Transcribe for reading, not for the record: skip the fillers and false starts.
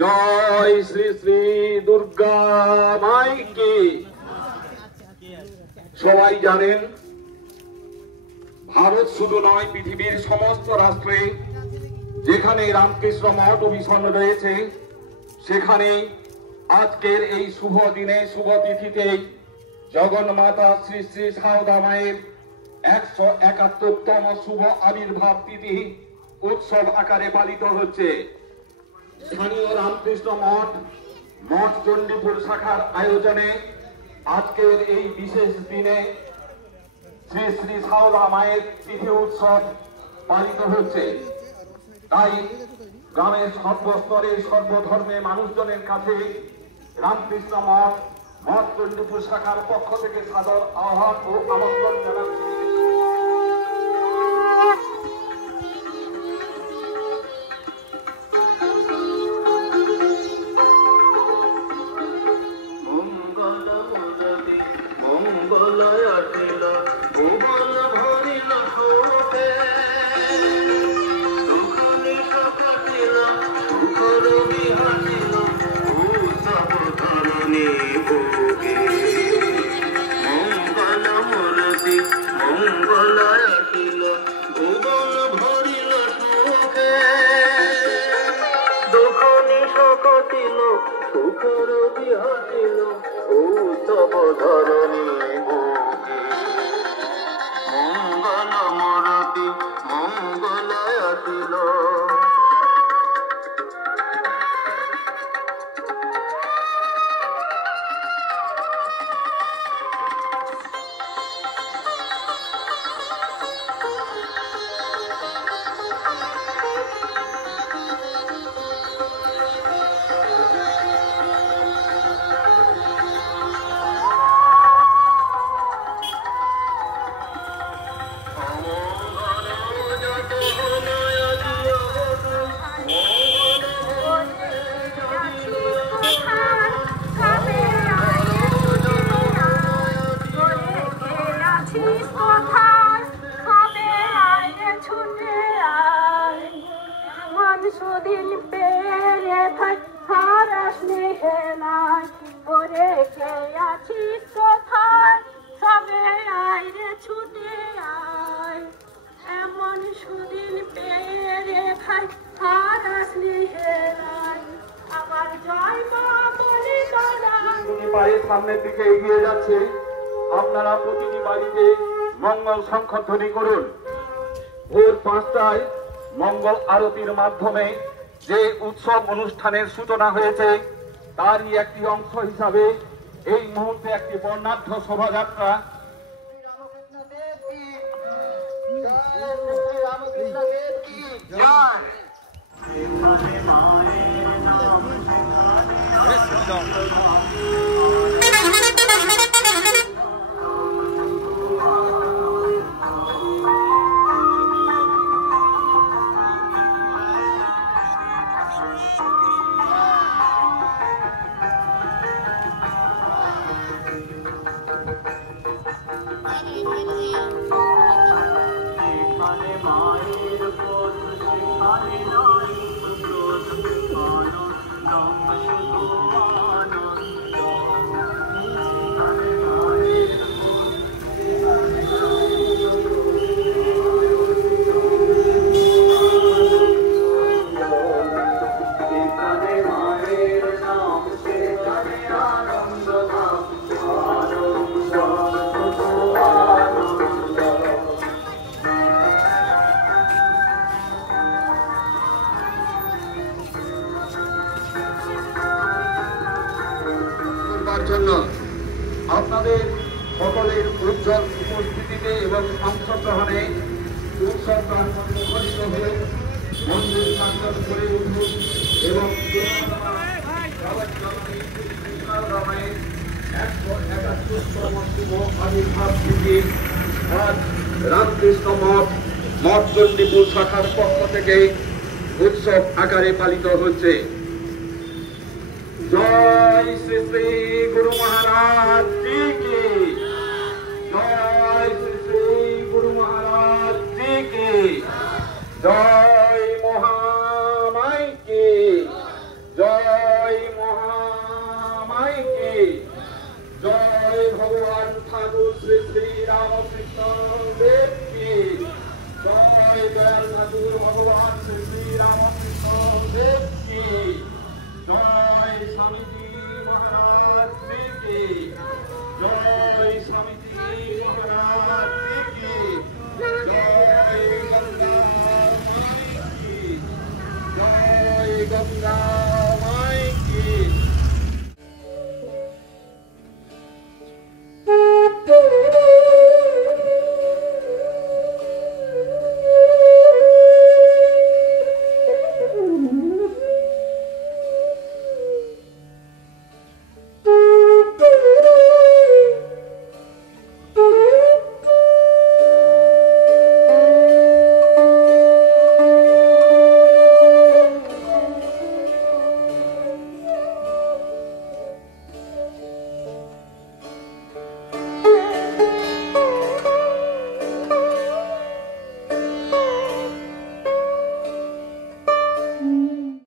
जय श्री श्री दुर्गा माई की। সবাই জানেন ভারত শুধু নয়, পৃথিবীর সমস্ত রাষ্ট্রে যেখানে রামকৃষ্ণ মঠ ও মিশন রয়েছে সেখানে আজকের এই শুভ দিনে শুভ তিথিতে জগন্মাতা শ্রী শ্রী সারদা মায়ের 171তম শুভ আবির্ভাব তিথি উৎসব আকারে পালিত হচ্ছে। স্থানীয় রামকৃষ্ণ মঠ মঠ চণ্ডীপুর শাখার আয়োজনে আজকের এই বিশেষ দিনে শ্রী শ্রী সারদা মায়ের তিথি উৎসব পালিত হচ্ছে। তাই গ্রামের সর্বস্তরে সর্বধর্মে মানুষজনের কাছে রামকৃষ্ণ মঠ মঠ চণ্ডীপুর শাখার পক্ষ থেকে সাদর আহ্বান ও আমন্ত্রণ জানাচ্ছি। ওরে কে আছিস কোথায় সবে আয় রে ছুটে আয় এমন সুদিন পেয়ে রে ভাই আর আসলি হেরাই আবার জয় মা বলি তোরা পায়ে সামনের দিকে এগিয়ে যাচ্ছে। আপনারা প্রতিটি বাড়িতে মঙ্গল শঙ্খধ্বনি করুন। ভোর 5টায় মঙ্গল আরতির মাধ্যমে যে উৎসব অনুষ্ঠানের সূচনা হয়েছে তারই একটি অংশ হিসাবে এই মুহূর্তে একটি বর্ণাঢ্য শোভাযাত্রা জন্য আপনাদের সকলের উজ্জ্বল উপস্থিতিতে এবং অংশগ্রহণে উৎসব মুখরিত হয়ে মন্দির প্রাঙ্গণ করে উঠুন এবং আবির্ভাব তিথি আজ রামকৃষ্ণ মঠ মঠচণ্ডীপুর শাখার পক্ষ থেকে উৎসব আকারে পালিত হচ্ছে। জয় শ্রী শ্রী গুরু মহারাজ জি কি জয়, শ্রী শ্রী গুরু মহারাজ জি কি জয়, মহামাই কি জয়, মহামাই কি জয়, ভগবান ঠাকুর শ্রী শ্রী রামকৃষ্ণ দেব কি জয়, দয়াল ঠাকুর ভগবান শ্রী শ্রী রামকৃষ্ণ দেব কি জয়, স্বামীজি মহারাজ কি জয়, স্বামী